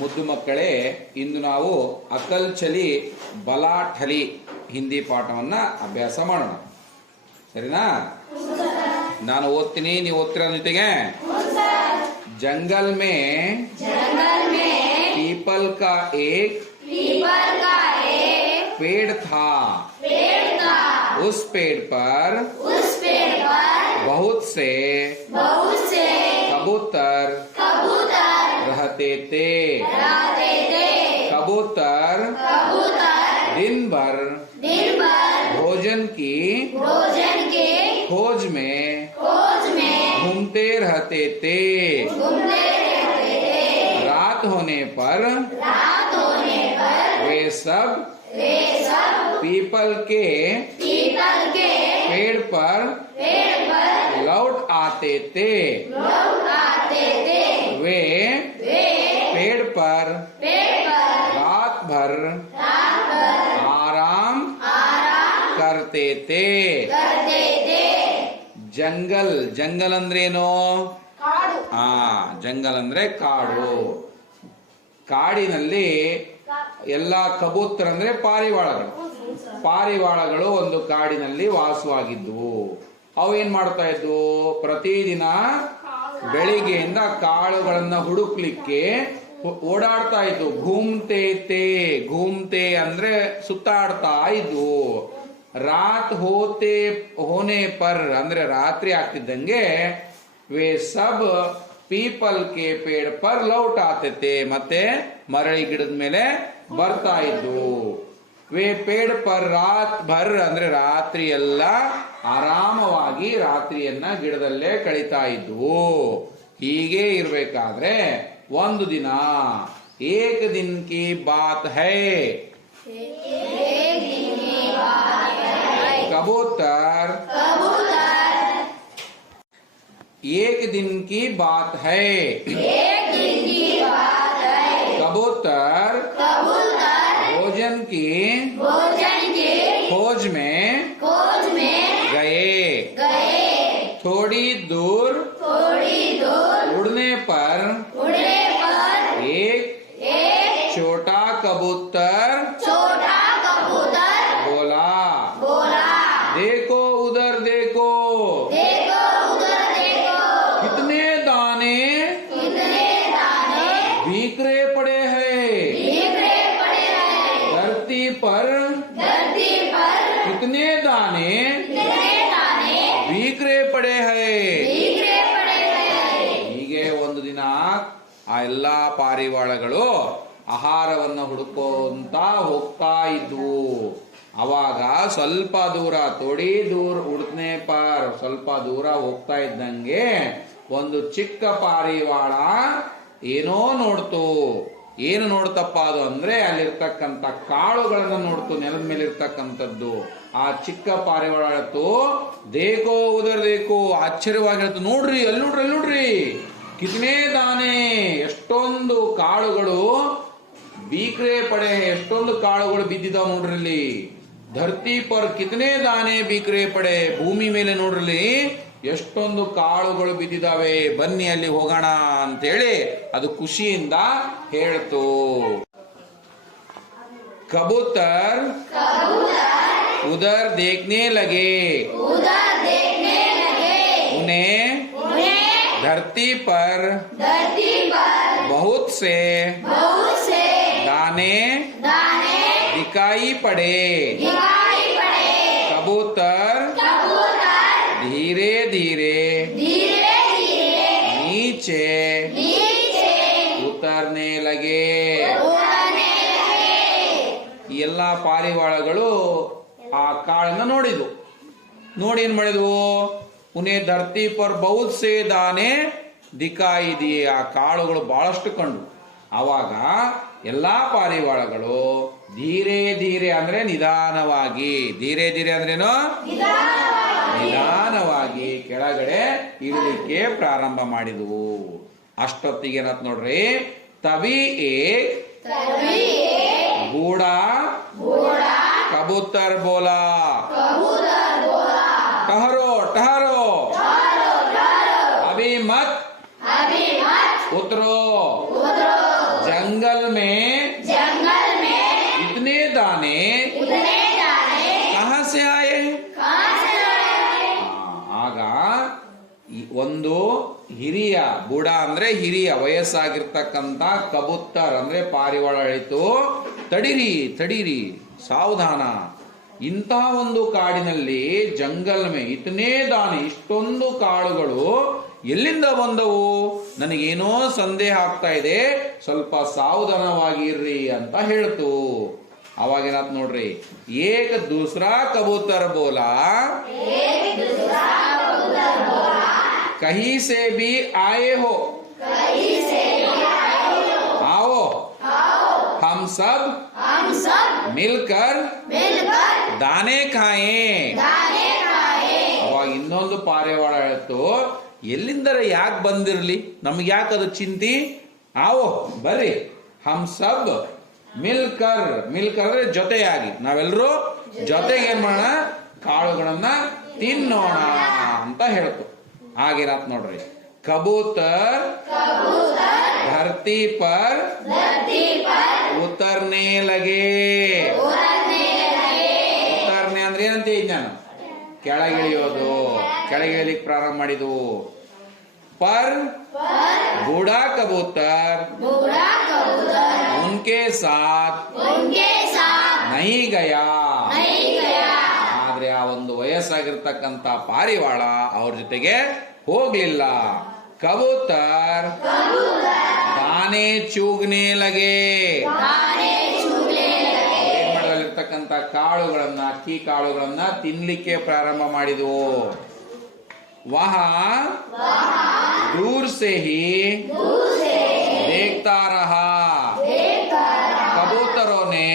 ಮುದ್ದು ಮಕ್ಕಳೇ, ಇಂದು ನಾವು ಅಕಲ್ ಚಲಿ ಬಲಾ ಠಲಿ ಹಿಂದಿ ಪಾಠವನ್ನ ಅಭ್ಯಾಸ ಮಾಡೋಣ. ಸರಿನಾ? ನಾನು ಓದ್ತೀನಿ, ನೀವು ಓದ್ತೀರ ಜೊತೆಗೆ. जंगल में पीपल का एक पेड़ था। उस पेड़ पर बहुत से कबूतर रहते थे। कबूतर दिन भर भोजन की खोज में घूमते रहते थे। रात होने पर वे सब पीपल के पेड़ पर लौट आते थे। वे पेड़ पर रात भर आराम करते थे। ಜಂಗಲ್ ಜಂಗಲ್ ಅಂದ್ರೇನು? ಜಂಗಲ್ ಅಂದ್ರೆ ಕಾಡು. ಕಾಡಿನಲ್ಲಿ ಎಲ್ಲ ಕಬೂತರ್ ಅಂದ್ರೆ ಪಾರಿವಾಳಗಳು ಒಂದು ಕಾಡಿನಲ್ಲಿ ವಾಸವಾಗಿದ್ವು. ಅವು ಏನ್ ಮಾಡ್ತಾ ಇದ್ವು? ಪ್ರತಿದಿನ ಬೆಳಿಗ್ಗೆಯಿಂದ ಕಾಳುಗಳನ್ನ ಹುಡುಕ್ಲಿಕ್ಕೆ ಓಡಾಡ್ತಾ ಇದ್ವು. ಘೂಮ್ತೆ ಅಂದ್ರೆ ಸುತ್ತಾಡ್ತಾ ಇದ್ವು. ರಾತ್ ಹೋನೆ ಪರ್ ಅಂದ್ರೆ ರಾತ್ರಿ ಆಗ್ತಿದ್ದಂಗೆ ವೇ ಸಬ್ people K paid per Laut ಆತೈತೆ, ಮತ್ತೆ ಮರಳಿ ಗಿಡದ ಮೇಲೆ ಬರ್ತಾ ಇದ್ವು. ವೇ ಪೇಡ್ ಪರ್ ರಾತ್ ಭರ್ ಅಂದ್ರೆ ರಾತ್ರಿ ಎಲ್ಲ ಆರಾಮವಾಗಿ ರಾತ್ರಿಯನ್ನ ಗಿಡದಲ್ಲೇ ಕಳೀತಾ ಇದ್ವು. ಹೀಗೆ ಇರ್ಬೇಕಾದ್ರೆ ಒಂದು ದಿನ ಏಕ್ ದಿನ್ ಕಿ ಬಾತ್ ಹೈ, कबूतर एक दिन की बात है। कबूतर भोजन की खोज में गए। थोड़ी दूर उड़ने पर एक छोटा कबूतर देखो उधर देखो, कितने दाने बिखरे पड़े हैं। धरती पर कितने दाने बिखरे पड़े हैं. ಹೀಗೆ ಒಂದು ದಿನ ಆ ಎಲ್ಲಾ ಪಾರಿವಾಳಗಳು ಆಹಾರವನ್ನು ಹುಡುಕೋಂತ ಹೋಗ್ತಾ ಇದ್ವು. ಅವಾಗ ಸ್ವಲ್ಪ ದೂರ ಉಡ್ನೆ ಪಾರ್ ಸ್ವಲ್ಪ ದೂರ ಹೋಗ್ತಾ ಇದ್ದಂಗೆ ಒಂದು ಚಿಕ್ಕ ಪಾರಿವಾಳ ಏನೋ ನೋಡ್ತು. ಏನು ನೋಡ್ತಪ್ಪ ಅದು ಅಂದ್ರೆ ಅಲ್ಲಿರ್ತಕ್ಕಂಥ ಕಾಳುಗಳನ್ನ ನೋಡ್ತು, ನೆಲದ ಮೇಲೆ ಇರ್ತಕ್ಕಂಥದ್ದು. ಆ ಚಿಕ್ಕ ಪಾರಿವಾಳ ಹೇಳ್ತು, ದೇಕೋ ಉದರ್ ದೇಕೋ, ಆಶ್ಚರ್ಯವಾಗಿ ಹೇಳ್ತು, ನೋಡ್ರಿ ಅಲ್ಲಿ ನೋಡ್ರಿ ಕಿತ್ನೇ ದಾನೆ, ಎಷ್ಟೊಂದು ಕಾಳುಗಳು ಬೀಕ್ರೆ ಪಡೆ, ಎಷ್ಟೊಂದು ಕಾಳುಗಳು ಬಿದ್ದಿದಾವ ನೋಡ್ರಲ್ಲಿ. ಧರ್ತಿ ಪರ್ ಕಿತನೆ ದಾನೆ ಬೀಕ್ರೆ ಪಡೆ, ಭೂಮಿ ಮೇಲೆ ನೋಡ್ರಲ್ಲಿ ಎಷ್ಟೊಂದು ಕಾಳುಗಳು ಬಿದ್ದಿದಾವೆ, ಬನ್ನಿ ಅಲ್ಲಿ ಹೋಗೋಣ ಅಂತೇಳಿ ಅದು ಖುಷಿಯಿಂದ ಹೇಳ್ತು. ಕಬೂತರ್ ಉದರ್ ದೇಖ್ನೆ ಲಗೆ, उन्हें धरती पर बहुत से दाने दिखाई पड़े. कबूतर धीरे धीरे नीचे उतरने लगे. ಎಲ್ಲ ಪಾರಿವಾಳಗಳು ಆ ಕಾಳನ್ನ ನೋಡಿದ್ವು. ನೋಡಿ ಏನ್ ಮಾಡಿದ್ವು? ಉನ್ಹೇ ಧರ್ತಿ ಪರ್ ಬಹುತ್ ಸೇ ದಾನೆ ದಿಕಾಯಿ ದಿಯೆ, ಆ ಕಾಳುಗಳು ಬಹಳಷ್ಟು ಕಂಡು. ಆವಾಗ ಎಲ್ಲಾ ಪಾರಿವಾಳಗಳು ಧೀರೆ ಧೀರೆ ಅಂದ್ರೆ ನಿಧಾನವಾಗಿ, ಧೀರೆ ಧೀರೆ ಅಂದ್ರೇನು? ನಿಧಾನವಾಗಿ ಕೆಳಗಡೆ ಇಳಿಲಿಕ್ಕೆ ಪ್ರಾರಂಭ ಮಾಡಿದ್ವು. ಅಷ್ಟೊತ್ತಿಗೆ ಏನತ್ ನೋಡ್ರಿ, ತವಿ ಏಕ್ ಬೂಢಾ कबूतर बोला, ठहरो ठहरो, अभी मत उतरो, जंगल ಬುಡ ಅಂದ್ರೆ ಹಿರಿಯ ವಯಸ್ಸಾಗಿರ್ತಕ್ಕಂಥ ಕಬೂತರ್ ಅಂದ್ರೆ ಪಾರಿವಾಳ ಹೇಳಿತು, ತಡೀರಿ ತಡೀರಿ ಸಾವಧಾನ. ಇಂಥ ಒಂದು ಕಾಡಿನಲ್ಲಿ ಜಂಗಲ್ ಮೇ ಇತನೇ ದಾನೆ, ಇಷ್ಟೊಂದು ಕಾಳುಗಳು ಎಲ್ಲಿಂದ ಬಂದವು? ನನಗೇನೋ ಸಂದೇಹ ಆಗ್ತಾ ಇದೆ, ಸ್ವಲ್ಪ ಸಾವಧಾನವಾಗಿ ಇರ್ರಿ ಅಂತ ಹೇಳ್ತು. ಅವಾಗೇನಾತ್ ನೋಡ್ರಿ, ಏಕ ದೂಸರಾ ಕಬೂತರ ಬೋಲಾ ಕहीं से भी आए हो, आओ हम सब मिलकर दाने खाएं. ಅವಾಗ ಇನ್ನೊಂದು ಪಾರಿವಾಳ ಹೇಳ್ತು, ಎಲ್ಲಿಂದರ ಯಾಕೆ ಬಂದಿರ್ಲಿ, ನಮ್ಗೆ ಯಾಕದು ಚಿಂತಿ, ಆವೋ ಬರ್ರಿ, ಹಮ್ ಸಬ್ ಮಿಲ್ಕರ್, ಮಿಲ್ಕರ್ ಅಂದ್ರೆ ಜೊತೆಯಾಗಿ, ನಾವೆಲ್ಲರೂ ಜೊತೆಗೆ ಏನ್ ಮಾಡೋಣ, ಕಾಳುಗಳನ್ನ ತಿನ್ನೋಣ ಅಂತ ಹೇಳ್ತು. ಆಗಿರತ್ ನೋಡ್ರಿ, ಕಬೂತರ್ ಧರ್ತಿ ಪರ್ ಉತರ್ನೆ ಲಗೆ. ಉತರ್ನೆ ಅಂದ್ರೆ ಏನಂತ ನಾನು ಕೆಳಗಿಳಿಯೋದು, ಕೆಳಗಿಳಿಲಿಕ್ಕೆ ಪ್ರಾರಂಭ ಮಾಡಿದ್ವು. ಪರ್ ಬೂढ़ा कबूतर उनके साथ नहीं गया. ಆದ್ರೆ ಆ ಒಂದು ವಯಸ್ಸಾಗಿರ್ತಕ್ಕಂಥ ಪಾರಿವಾಳ ಅವ್ರ ಜೊತೆಗೆ ಹೋಗ್ಲಿಲ್ಲ. ಕಬೂತರ್ ದಾನೆ ಚೂಗ್ನೆ ಲಗೆ. ಏನ್ ಮಾಡಲಿರ್ತಕ್ಕಂಥ ಕಾಳುಗಳನ್ನ, ಅಕ್ಕಿ ಕಾಳುಗಳನ್ನ ತಿನ್ಲಿಕ್ಕೆ ಪ್ರಾರಂಭ ಮಾಡಿದ್ವು. वहां दूर से ही देखता रहा, कबूतरों ने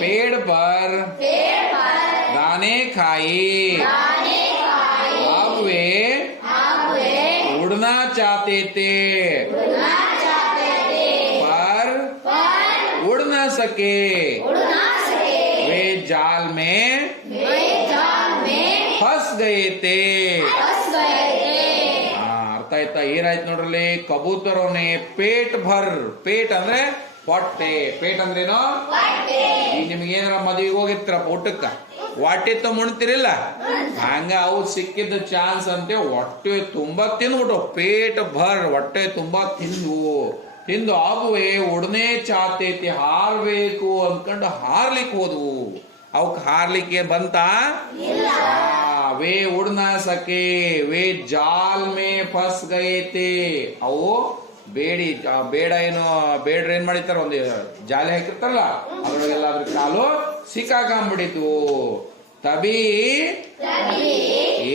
पेड़ पर दाने खाई. अब वे उड़ना चाहते थे पर उड़ न सके. वे जाल में ಫಸ್ ಗಯತೆ. ಅರ್ಥ ಆಯ್ತಾ? ಏನಾಯ್ತು ನೋಡ್ರಲ್ಲಿ, ಕಬೂತರೋನೆ ಪೇಟ್ ಭರ್, ಪೇಟ್ ಅಂದ್ರೆ ಹೊಟ್ಟೆ, ಪೇಟ್ ಅಂದ್ರೇನು, ಈಗ ನಿಮ್ಗೆ ಏನಾರ ಮದುವೆಗೆ ಹೋಗಿರ್ತೀರ ಊಟಕ್ಕ, ಹೊಟ್ಟೆ ಮುಣ್ತಿರಿಲ್ಲ, ಹಂಗ ಅವು ಸಿಕ್ಕಿದ ಚಾನ್ಸ್ ಅಂತೆ ಹೊಟ್ಟೆ ತುಂಬಾ ತಿಂದ್ಬಿಟ್ಟು, ಪೇಟ್ ಭರ್ ಹೊಟ್ಟೆ ತುಂಬಾ ತಿಂದು ಆಗುವೆ ಉಡನೆ ಚಾತೈತಿ, ಹಾರ್ಬೇಕು ಅನ್ಕೊಂಡು ಹಾರ್ಲಿಕ್ಕೆ ಹೋದ್ವು. ಅವಕ್ ಹಾರ್ಲಿಕ್ಕೆ ಬಂತ, ವೇ ಉಡ್ನ ಸಕೆ, ವೇ ಜಾಲ್ ಮೇ ಫಸ್ ಗಯತೆ. ಅವು ಬೇಡ್ರ ಏನ್ ಮಾಡಿರ್ತಾರ, ಒಂದು ಜಾಲಿ ಹಾಕಿರ್ತಾರಲ್ಲ, ಅದ್ರೊಳಗೆಲ್ಲ ಅದ್ರ ಕಾಲು ಸಿಕ್ಕಾಕೊಂಡ್ಬಿಡಿತು. ತಬಿ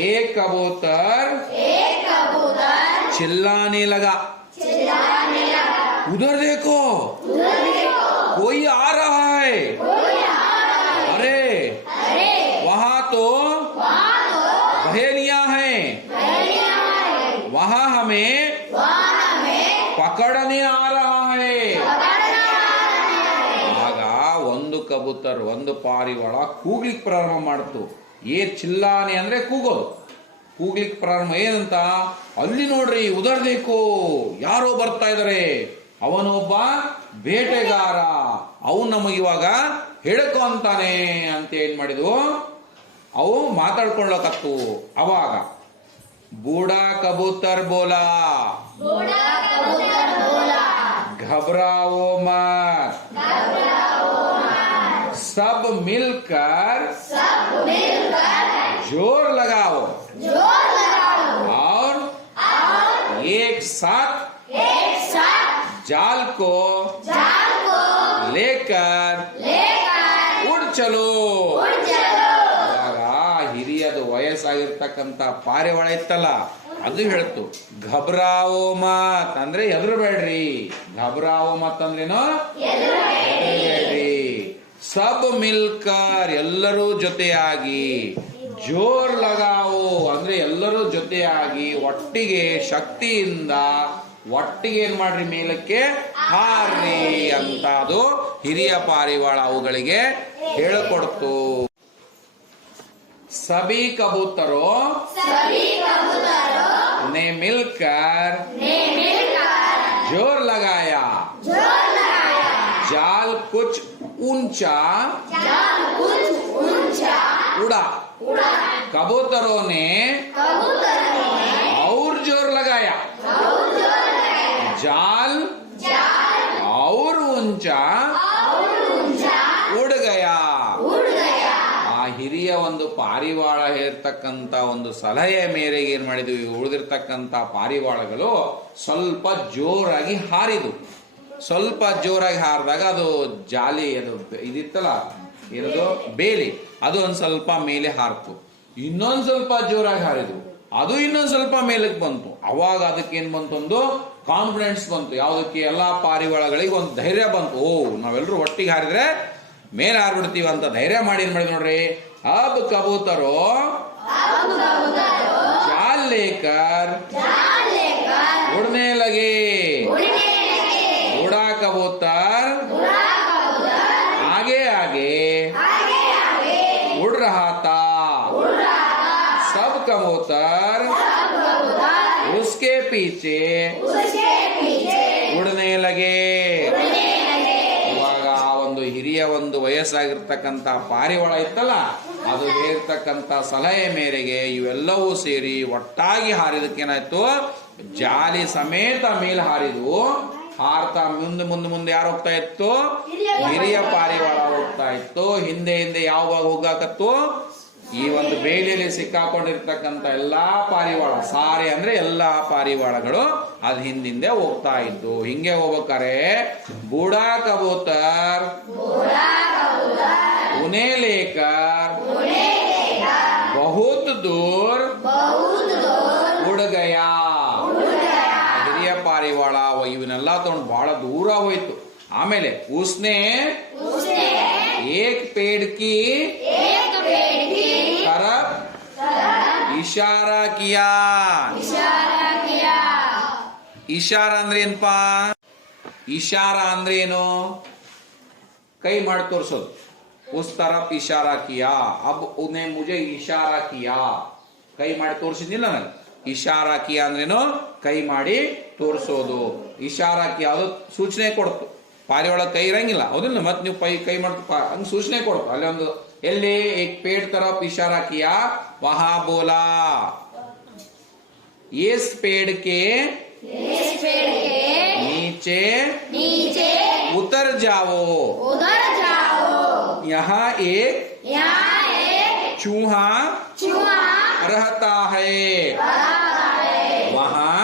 ಏಕ್ ಕಬೂತರ್ ಚಿಲ್ಲಾನೆ ಲಗಾ, उधर देखो कोई आ रहा है. अरे वहां तो पहेलियां हैं, वहां हमें पकड़ने आ रहा है. ಆಗ ಒಂದು ಕಬೂತರ್, ಒಂದು ಪಾರಿವಾಳ ಕೂಗ್ಲಿಕ್ಕೆ ಪ್ರಾರಂಭ ಮಾಡ್ತು. ಚಿಲ್ಲಾನೆ ಅಂದ್ರೆ ಕೂಗೋದು, ಕೂಗ್ಲಿಕ್ಕೆ ಪ್ರಾರಂಭ. ಏನಂತ, ಅಲ್ಲಿ ನೋಡ್ರಿ ಉದರ್ಬೇಕು, ಯಾರೋ ಬರ್ತಾ ಇದಾರೆ, ಅವನೊಬ್ಬ ಬೇಟೆಗಾರ, ಅವನು ನಮಗಿವಾಗ ಹಿಡ್ಕೊ ಅಂತಾನೆ ಅಂತ ಏನ್ ಮಾಡಿದ್ವು, ಅವು ಮಾತಾಡ್ಕೊಳ್ಳಕತ್ತು. ಅವಾಗ ಬೂಢಾ ಕಬೂತರ್ ಬೋಲಾ, घबराओ मत, सब मिलकर जोर लगाओ और एक साथ जाल को लेकर उड़ चलो. ಹಿರಿಯದು ವಯಸ್ಸಾಗಿರ್ತಕ್ಕಂಥ ಪಾರಿವಾಳ ಇತ್ತಲ್ಲ, ಅದು ಹೇಳ್ತು ಘಬ್ರಾವೋ ಮತ್ ಅಂದ್ರೆ ಹೆದರಬೇಡ್ರಿ. ಘಬ್ರಾವೋ ಮತ್ ಅಂದ್ರೇನು, ಹೆದರಬೇಡ್ರಿ. ಸಬ್ ಮಿಲ್ಕರ್ ಎಲ್ಲರೂ ಜೊತೆಯಾಗಿ, ಜೋರ್ ಲಗಾವೋ ಅಂದ್ರೆ ಎಲ್ಲರೂ ಜೊತೆಯಾಗಿ ಒಟ್ಟಿಗೆ ಶಕ್ತಿಯಿಂದ ಒಟ್ಟಿಗೆ ಏನ್ ಮಾಡ್ರಿ, ಮೇಲಕ್ಕೆ ಹಾರ್ರಿ ಅಂತ ಅದು ಹಿರಿಯ ಪಾರಿವಾಳ ಅವುಗಳಿಗೆ ಹೇಳಿಕೊಡ್ತು. सभी कबूतरों ने मिलकर जोर लगाया, जाल कुछ ऊंचा उड़ा. कबूतरों ने और जोर लगाया, जाल और ऊंचा उड़ गया. ಆ ಹಿರಿಯ ಒಂದು ಪಾರಿವಾಳ ಹೇಳ್ತಕ್ಕಂತ ಒಂದು ಸಲಹೆಯ ಮೇರೆಗೆ ಏನ್ ಮಾಡಿದ್ವಿ, ಉಳಿದಿರ್ತಕ್ಕಂತ ಪಾರಿವಾಳಗಳು ಸ್ವಲ್ಪ ಜೋರಾಗಿ ಹಾರಿದು. ಸ್ವಲ್ಪ ಜೋರಾಗಿ ಹಾರಿದಾಗ ಅದು ಜಾಲಿ, ಅದು ಇದಿತ್ತಲ್ಲ ಏನದು ಬೇಲಿ, ಅದು ಒಂದ್ ಸ್ವಲ್ಪ ಮೇಲೆ ಹಾರ್ತು. ಇನ್ನೊಂದ್ ಸ್ವಲ್ಪ ಜೋರಾಗಿ ಹಾರಿದು, ಅದು ಇನ್ನೊಂದ್ ಸ್ವಲ್ಪ ಮೇಲಕ್ಕೆ ಬಂತು. ಅವಾಗ ಅದಕ್ಕೆ ಏನ್ ಬಂತು, ಒಂದು ಕಾನ್ಫಿಡೆನ್ಸ್ ಬಂತು. ಯಾವುದಕ್ಕೆ, ಎಲ್ಲಾ ಪಾರಿವಾಳಗಳಿಗೆ ಒಂದು ಧೈರ್ಯ ಬಂತು. ಓ, ನಾವೆಲ್ಲರೂ ಒಟ್ಟಿಗೆ ಹಾರಿದ್ರೆ ಮೇಲೆ ಹಾರ್ಬಿಡ್ತೀವಿ ಅಂತ ಧೈರ್ಯ ಮಾಡಿ ಏನ್ ಮಾಡಿದ್ ನೋಡ್ರಿ. अब कबूतरो जाल लेकर उड़ने लगे. उड़ा कबूतर आगे आगे उड़ रहा था. सब कबूतर उसके पीछे उड़ने लगे. ಇವಾಗ ಒಂದು ಹಿರಿಯ ಒಂದು ವಯಸ್ಸಾಗಿರ್ತಕ್ಕಂಥ ಪಾರಿವಾಳ ಇತ್ತಲ್ಲ, ಅದು ಹೇಳ್ತಕ್ಕಂಥ ಸಲಹೆ ಮೇರೆಗೆ ಇವೆಲ್ಲವೂ ಸೇರಿ ಒಟ್ಟಾಗಿ ಹಾರಿದಕ್ಕೇನಾಯ್ತು, ಜಾಲಿ ಸಮೇತ ಮೇಲೆ ಹಾರಿದು. ಹಾರ್ತಾ ಮುಂದೆ ಮುಂದೆ ಮುಂದೆ ಯಾರು ಹೋಗ್ತಾ ಇತ್ತು, ಹಿರಿಯ ಪಾರಿವಾಳ ಹೋಗ್ತಾ ಇತ್ತು. ಹಿಂದೆ ಹಿಂದೆ ಯಾವಾಗ ಹೋಗಾಕತ್ತು, ಈ ಒಂದು ಬೇಲಿಯಲ್ಲಿ ಸಿಕ್ಕಾಕೊಂಡಿರ್ತಕ್ಕಂಥ ಎಲ್ಲಾ ಪಾರಿವಾಳ, ಸಾರೆ ಅಂದ್ರೆ ಎಲ್ಲಾ ಪಾರಿವಾಳಗಳು ಅದ್ ಹಿಂದಿಂದೆ ಹೋಗ್ತಾ ಇದ್ದು. ಹಿಂಗೆ ಹೋಗ್ಬೇಕಾರೆ ಬೂಢಾ ಕಬೂತರ್ उन्हें लेकर बहुत दूर उड़ गया. ಹಿರಿಯ ಪಾರಿವಾಳ ಇವನ್ನೆಲ್ಲ ತಗೊಂಡು ಬಹಳ ದೂರ ಹೋಯ್ತು. ಆಮೇಲೆ ಉಸ್ನೆ ಏಕ್ ಪೇಡ್ ಕಿ तरफ इशारा किया. ಇಶಾರ ಅಂದ್ರೆ ಏನಪ್ಪಾ, ಇಶಾರ ಅಂದ್ರೆ ಏನು, ಕೈ ಮಾಡಿ ತೋರಿಸೋದು. ಉಸ್ ತರಫ್ ಇಶಾರಾ ಕಿಯಾ, ಅಬ್ ಉನ್ನೆ ಮುಜೆ ಇಶಾರಾ ಕಿಯಾ. ಕೈ ಮಾಡಿ ತೋರಿಸಿದ್ನಿಲ್ಲ ನನಗೆ. ಇಶಾರಾ ಕಿಯಾ ಅಂದ್ರೇನು, ಕೈ ಮಾಡಿ ತೋರಿಸೋದು. ಇಶಾರಾ ಕಿಯಾ ಅದು ಸೂಚನೆ ಕೊಡ್ತು. ಪಾರಿವಾಳ ಕೈ ಇರಂಗಿಲ್ಲ, ಹೌದಿಲ್ಲ, ಮತ್ ನೀವು ಕೈ ಮಾಡ್ತು ಹಂಗ ಸೂಚನೆ ಕೊಡ್ತು. ಅಲ್ಲಿ ಒಂದು ಎಲ್ಲಿ ಏಕ್ ಪೇಡ್ ತರಫ್ ಇಶಾರಾ ಕಿಯಾ, ವಹಾ ಬೋಲಾ ಇಸ್ ಪೇಡ್ ಕೆ नीचे उतर जाओ. यहाँ एक चूहा रहता है. वहाँ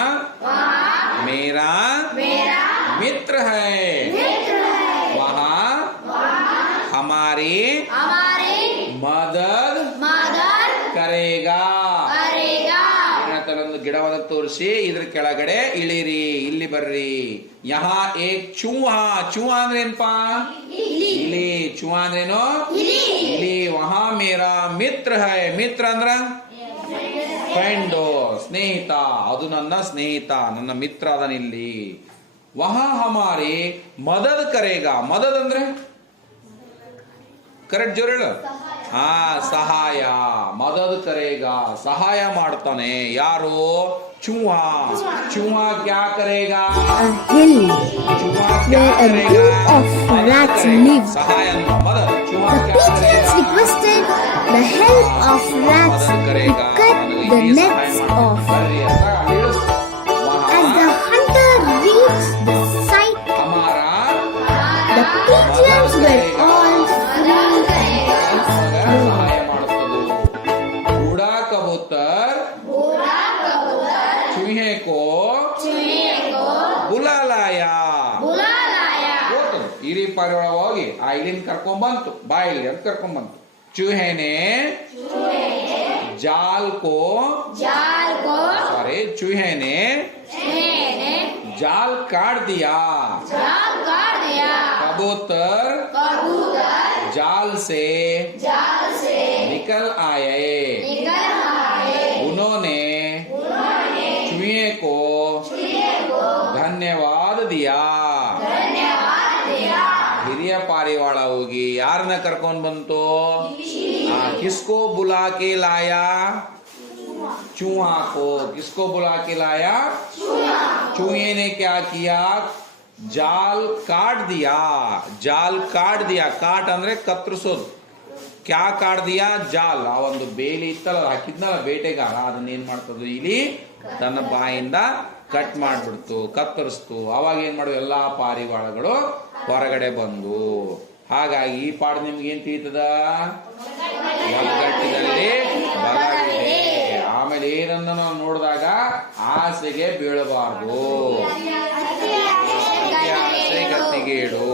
मेरा मित्र है. वहाँ हमारी मदद करेगा. ಒಂದು ಗಿಡವನ್ನು ತೋರಿಸಿ ಇದ್ರ ಕೆಳಗಡೆ ಇಳಿರಿ, ಇಲ್ಲಿ ಬರ್ರಿ. ಯಹಾ ಏಕ್ ಚೂಹಾ, ಚೂಹಾ ಅಂದ್ರೆ ಏನಪ್ಪಾ, ಇಲಿ. ಚೂಹಾ ಅಂದ್ರೇನು, ಇಲಿ. ವಹಾ ಮೇರಾ ಮಿತ್ರ ಹೈ. ಮಿತ್ರ ಅಂದ್ರ ಫ್ರೆಂಡ್, ಸ್ನೇಹಿತ. ಅದು ನನ್ನ ಸ್ನೇಹಿತ, ನನ್ನ ಮಿತ್ರ ಅದನಿಲ್ಲಿ. ವಹಾ ಹಮಾರಿ ಮದದ್ ಕರೇಗಾ. ಮದದ್ ಅಂದ್ರೆ ಕರೆಕ್ಟ್ ಜೋರ್ ಹೇಳು. ಸಹಾಯ. ಮದದ್ ಕರೇಗ, ಸಹಾಯ ಮಾಡ್ತಾನೆ. ಯಾರು, ಚೂಹಾ. ಚೂಹಾ ಕ್ಯಾ ಕರೇಗಾ, ಚೂಹಾ ಕ್ಯಾ ಕರೇಗಾ, ಸಹಾಯ ಮದದ್. ಚೂಹಾ ಕ್ಯಾ ಕರೇಗಾ, requested the help of rats to cut the nets off. As the hunter reached the site, the pigeons were all चूहे को बुला लाया. ಹಿರಿ ಪಾರಿವಾಳ ಹೋಗಿ ಆ ಇಲಿನ ಕರ್ಕೊಂಡ್ ಬಂತು, ಬಾಯಿಲಿ ಅಂತ ಕರ್ಕೊಂಡ್ ಬಂತು. ಚೂಹೆನೆ ಜಾಲ್ ಕೋ ಸಾರಿ चूहे ने जाल काट दिया. कबूतर जाल से निकल आए. उन्होंने चूहे को धन्यवाद दिया. ಹಿರಿಯ ಪಾರಿವಾಳ ಹೋಗಿ ಯಾರನ್ನ ಕರ್ಕೊಂಡ್ ಬಂತು, किसको बुला के लाया, चूहा को. किसको बुला के लाया, चूहे ने क्या किया, जाल काट दिया. जाल काट दिया. काट ಅಂದ್ರೆ ಕತ್ತರಿಸೋದು. ಕ್ಯಾ ಕಾಟ್ ದಿಯಾ, ಜಾಲ್. ಆ ಒಂದು ಬೇಲಿ ಇತ್ತಲ್ಲ, ಹಾಕಿದ್ನಲ್ಲ ಬೇಟೆಗಾರ, ಅದನ್ನ ಏನ್ ಮಾಡ್ತದ, ಇಲ್ಲಿ ತನ್ನ ಬಾಯಿಂದ ಕಟ್ ಮಾಡ್ಬಿಡ್ತು, ಕತ್ತರಿಸ್ತು. ಅವಾಗ ಏನ್ ಮಾಡುವ ಎಲ್ಲಾ ಪಾರಿವಾಳಗಳು ಹೊರಗಡೆ ಬಂದು. ಹಾಗಾಗಿ ಈ ಪಾಠ ನಿಮ್ಗೆ ಏನ್ ತಿಳಿತದ? ಒಗ್ಗಟ್ಟಿನಲ್ಲಿ ಬಲವಿದೆ. ಆಮೇಲೆ ಏನನ್ನ ನಾವು ನೋಡಿದಾಗ ಆಸೆಗೆ ಬೀಳಬಾರ್ದು, ಆಸೆ ಗತಿಗೇಡು.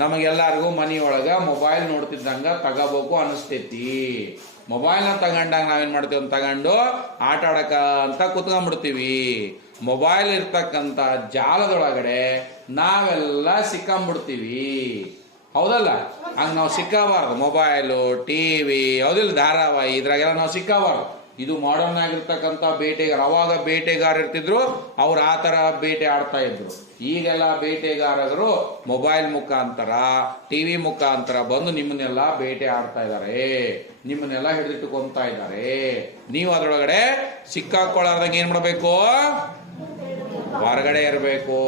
ನಮಗೆಲ್ಲರಿಗೂ ಮನೆಯೊಳಗ ಮೊಬೈಲ್ ನೋಡ್ತಿದ್ದಂಗ ತಗೋಬೇಕು ಅನಿಸ್ತೈತಿ. ಮೊಬೈಲ್ನ ತಗೊಂಡಾಗ ನಾವೇನ್ ಮಾಡ್ತೀವಿ ಅಂತ ತಗೊಂಡು ಆಟ ಆಡಕ ಅಂತ ಕುತ್ಕೊಂಡ್ಬಿಡ್ತೀವಿ. ಮೊಬೈಲ್ ಇರ್ತಕ್ಕಂಥ ಜಾಲದೊಳಗಡೆ ನಾವೆಲ್ಲ ಸಿಕ್ಕಂಬಿಡ್ತೀವಿ, ಹೌದಲ್ಲ? ಹಂಗ ನಾವು ಸಿಕ್ಕಬಾರ್ದು. ಮೊಬೈಲು, ಟಿವಿ, ಹೌದಿಲ್ಲ, ಧಾರಾವಾಹಿ, ಇದ್ರಾಗೆಲ್ಲ ನಾವು ಸಿಕ್ಕಬಾರ್ದು. ಇದು ಮಾಡರ್ನ್ ಆಗಿರ್ತಕ್ಕಂಥ ಬೇಟೆಗಾರ. ಅವಾಗ ಬೇಟೆಗಾರ ಇರ್ತಿದ್ರು, ಅವ್ರು ಆ ತರ ಬೇಟೆ ಆಡ್ತಾ ಇದ್ರು. ಈಗೆಲ್ಲ ಬೇಟೆಗಾರರು ಮೊಬೈಲ್ ಮುಖಾಂತರ, ಟಿವಿ ಮುಖಾಂತರ ಬಂದು ನಿಮ್ಮನ್ನೆಲ್ಲ ಬೇಟೆ ಆಡ್ತಾ ಇದ್ದಾರೆ, ನಿಮ್ಮನ್ನೆಲ್ಲ ಹಿಡಿದಿಟ್ಟುಕೊಂತಾ ಇದ್ದಾರೆ. ನೀವು ಅದರೊಳಗಡೆ ಸಿಕ್ಕಾಕೊಳ್ಳಾರ್ದಂಗೆ ಏನ್ ಮಾಡ್ಬೇಕು? ಹೊರಗಡೆ ಇರಬೇಕು.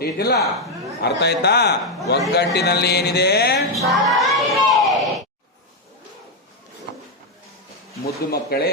ತಿಳಿತಿಲ್ಲ? ಅರ್ಥ ಆಯ್ತಾ? ಒಗ್ಗಟ್ಟಿನಲ್ಲಿ ಏನಿದೆ? ಮುದ್ದು ಮಕ್ಕಳೇ.